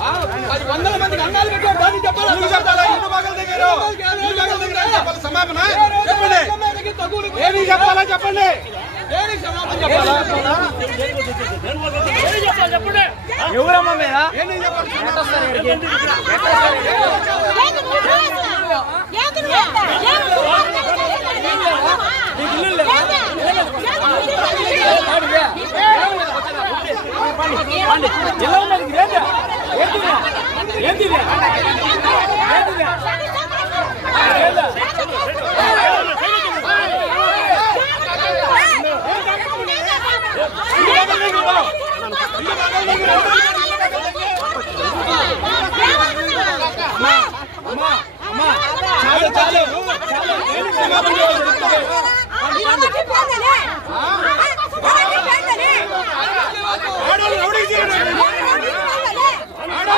ఆ, పది వందల మందికి అన్నాలు పెట్టారు చెప్పాలా నువ్వు చెప్పాలా ఇల్లు పగలదెంగారు ఇల్లు పగలదెంగారు చెప్పాలా క్షమాపణ చెప్పండి ఏమి చెప్పాలా చెప్పండి ఎవరమ్మా మీరా ఏమి చెప్పాలి ఎలా ఉన్నది ఇది ఏంటి? ఏంటిది? ఏంటిది? ఏంటిది? ఏందా? అమ్మా అమ్మా చాలు చాలు చాలు ఏంటి క్షమాపణ చెప్పాలి? ఆడవాళ్ళు రౌడీ చేయడం ఆడవాళ్ళు రౌడీ చేయడం మీరు మొక్కలు మీరు ఆడగాలి మీరు ఆడకైనా వస్తాం మేము ఆడకైనా వస్తాం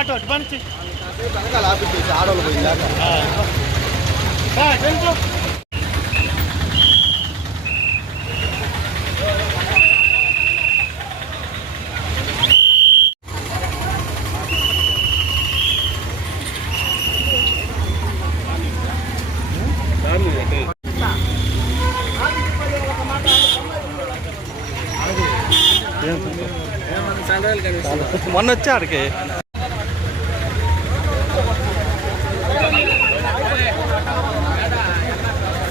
ఆటో అటుబానిచ్చి వెనకాల ఆపిచ్చేసి ఆడవాళ్ళు పోయిందాక మొన్న వచ్చా ఆడికి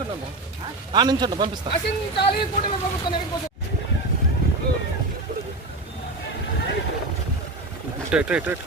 అమ్మా ఆడించండి పంపిస్తా. ఇటు ఇటు ఇటు ఇటు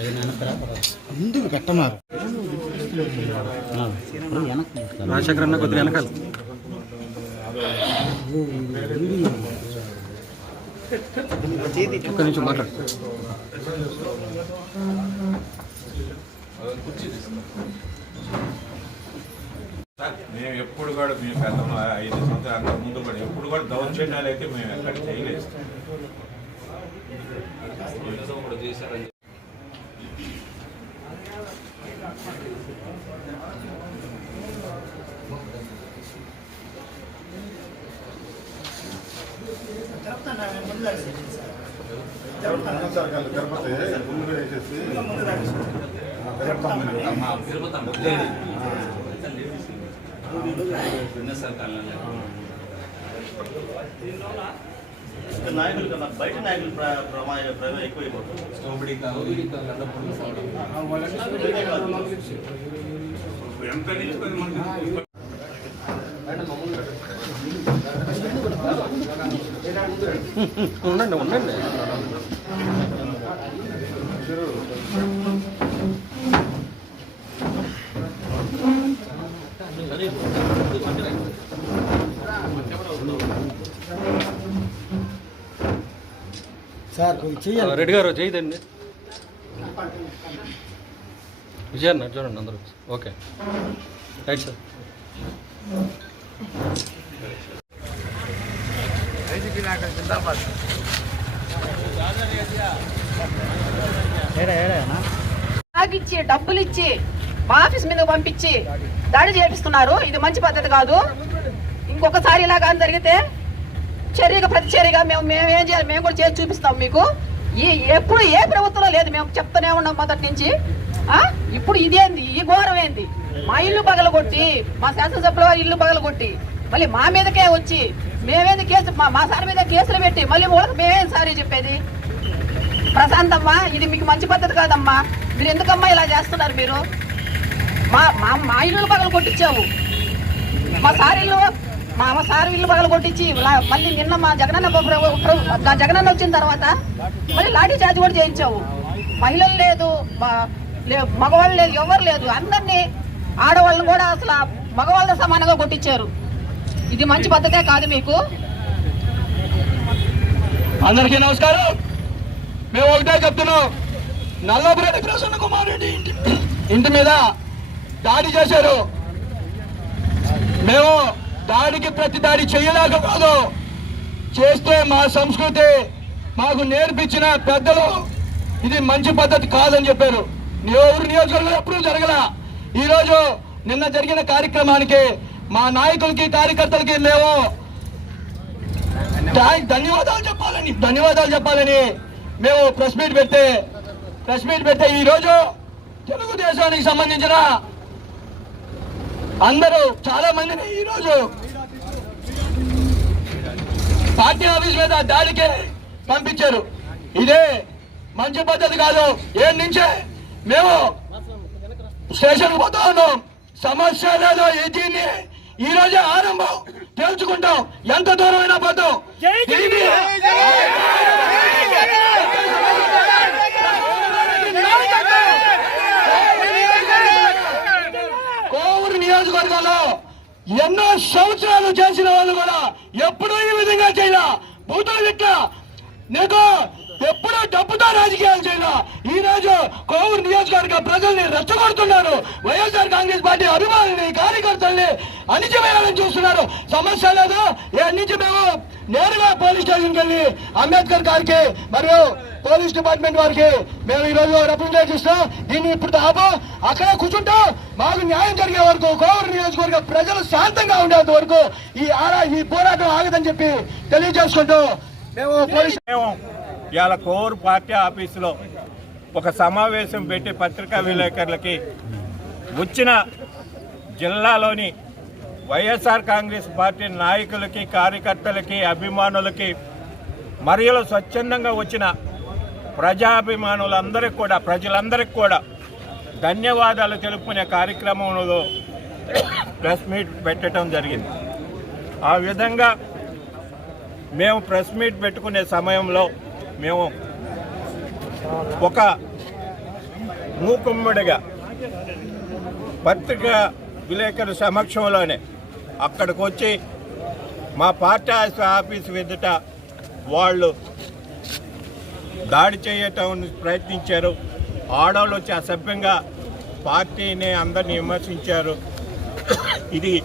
ఎందుకు పెట్టమారు రాజశేఖర్ అన్న కొద్దిగా వెనకాల. ఒక్క నిమిషం మాట్లాడు. మేము ఎప్పుడు కూడా మేము గతం ఐదు సంవత్సరాల ముందు కూడా ఎప్పుడు కూడా దౌర్జన్యాలు అయితే మేము ఎక్కడ చేయలేదు. నాయకులు కన్నా బయట నాయకులు ప్ర- ప్రమా- ప్రమేయం ఎక్కువైపోతుంది ఉండండి ఉండండి. సార్ రెడ్డి గారు చేయదండి విజయ్ అన్న చూడండి అందరూ. ఓకే. Right sir. తాగిచ్చి డబ్బులు ఇచ్చి మా ఆఫీస్ మీద పంపించి దాడి చేపిస్తున్నారు. ఇది మంచి పద్ధతి కాదు. ఇంకొకసారి ఇలాగా జరిగితే చర్యగా ప్రతిచర్యగా మేము మేము ఏం చేయాలి? మేము కూడా చేసి చూపిస్తాం మీకు. ఈ ఎప్పుడు ఏ ప్రభుత్వంలో లేదు. మేము చెప్తూనే ఉన్నాం మొదటి నుంచి. ఇప్పుడు ఇదేంది? ఈ ఘోరం ఏంది మా ఇల్లు పగలగొట్టి మా శాసనసభ్యుల వారి ఇల్లు పగలగొట్టి మళ్ళీ మా మీదకే వచ్చి మేమేది కేసు మా మా సార్ మీద కేసులు పెట్టి మళ్ళీ వాళ్ళకి మేమేం సారీ చెప్పేది? ప్రశాంతమ్మా ఇది మీకు మంచి పద్ధతి కాదమ్మా. మీరు ఎందుకమ్మా ఇలా చేస్తున్నారు మీరు? మా మా మా ఇల్లు పగలు కొట్టించావు. మా సార్ ఇల్లు మా మా సార్ ఇల్లు పగలు కొట్టించి మళ్ళీ నిన్న మా జగనన్న జగనన్న వచ్చిన తర్వాత మళ్ళీ లాఠీ చార్జ్ కూడా చేయించావు. మహిళలు లేదు లే- మగవాళ్ళు లేదు ఎవరు లేదు. అందరినీ ఆడవాళ్ళని కూడా అసలు మగవాళ్ళతో సమానంగా కొట్టించారు. ఇది మంచి పద్ధతే కాదు మీకు. అందరికీ నమస్కారం. మేము ఒకటే చెప్తున్నాం. నల్లబురెడ్డి ప్రసన్న కుమార్ రెడ్డి ఇంటి ఇంటి మీద దాడి చేశారు. మేము దాడికి ప్రతి దాడి చేయలేక కాదు చేస్తే మా సంస్కృతి మాకు నేర్పించిన పెద్దలు ఇది మంచి పద్ధతి కాదని చెప్పారు. ఎవరు నియోజకవర్గంలో ఎప్పుడూ జరగల. ఈరోజు నిన్న జరిగిన కార్యక్రమానికి మా నాయకులకి కార్యకర్తలకి మేము ధన్యవాదాలు చెప్పాలని ధన్యవాదాలు చెప్పాలని మేము ప్రెస్ మీట్ పెడితే ప్రెస్ మీట్ పెడితే ఈ రోజు తెలుగుదేశానికి సంబంధించిన అందరూ చాలా మందిని ఈరోజు పార్టీ ఆఫీస్ మీద దాడికి పంపించారు. ఇదే మంచి పద్ధతి కాదు. ఏం నుంచే మేము స్టేషన్ పోతా ఉన్నాం. సమస్య లేదు. ఈ దీన్ని ఈ రోజే ఆరంభం. తెలుసుకుంటాం ఎంత దూరమైనా పోతాం. దీన్ని- కోవూరు నియోజకవర్గంలో ఎన్నో సంవత్సరాలు చేసిన వాళ్ళు కూడా ఎప్పుడూ ఈ విధంగా చేయాల. బూతులు తిట్ట. నీకు ఎప్పుడూ డబ్బుతో రాజకీయాలు చేయాల. ఈ రోజు కోవూరు నియోజకవర్గ ప్రజల్ని రెచ్చగొడుతున్నారు. వైఎస్ఆర్ కాంగ్రెస్ పార్టీ అభిమానుల్ని కార్యకర్తల్ని అణిచివేయాలని చూస్తున్నారు. సమస్య లేదు. ఏ నుంచి మేము నేరుగా పోలీస్ స్టేషన్కి వెళ్ళి అంబేద్కర్ గారికి మరియు పోలీస్ డిపార్ట్మెంట్ వారికి మేము ఈ రోజు చేస్తాం దీన్ని ఇప్పుడు ఆపు అక్కడ కూర్చుంటాం మాకు న్యాయం జరిగే వరకు గోవూరు నియోజకవర్గ ప్రజలు శాంతంగా ఉండేంత వరకు ఈ ఆరా ఈ పోరాటం ఆగదని చెప్పి తెలియజేసుకుంటూ మేము పోలీస్ మేము ఇవాళ కోవూరు పార్టీ ఆఫీసులో ఒక సమావేశం పెట్టి పత్రికా విలేకరులకి వచ్చిన జిల్లాలోని వైఎస్ఆర్ కాంగ్రెస్ పార్టీ నాయకులకి కార్యకర్తలకి అభిమానులకి మరియులు స్వచ్ఛందంగా వచ్చిన ప్రజాభిమానులందరికీ కూడా ప్రజలందరికీ కూడా ధన్యవాదాలు తెలుపుకునే కార్యక్రమంలో ప్రెస్ మీట్ పెట్టడం జరిగింది. ఆ విధంగా మేము ప్రెస్ మీట్ పెట్టుకునే సమయంలో మేము ఒక మూకుమ్మడిగా పత్రికా విలేకరుల సమక్షంలోనే అక్కడికి వచ్చి మా పార్టీ ఆఫీస్ ఎదుట వాళ్ళు దాడి చేయటం ప్రయత్నించారు. ఆడవాళ్ళు వచ్చి అసభ్యంగా పార్టీని అందరిని విమర్శించారు. ఇది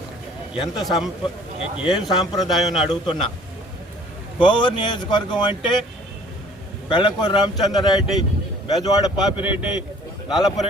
ఎంత సంప ఏం సాంప్రదాయం అని అడుగుతున్నా. కోవూరు నియోజకవర్గం అంటే పెళ్ళకూరు రామచంద్రారెడ్డి బెజవాడ పాపిరెడ్డి నల్లపురెడ్డి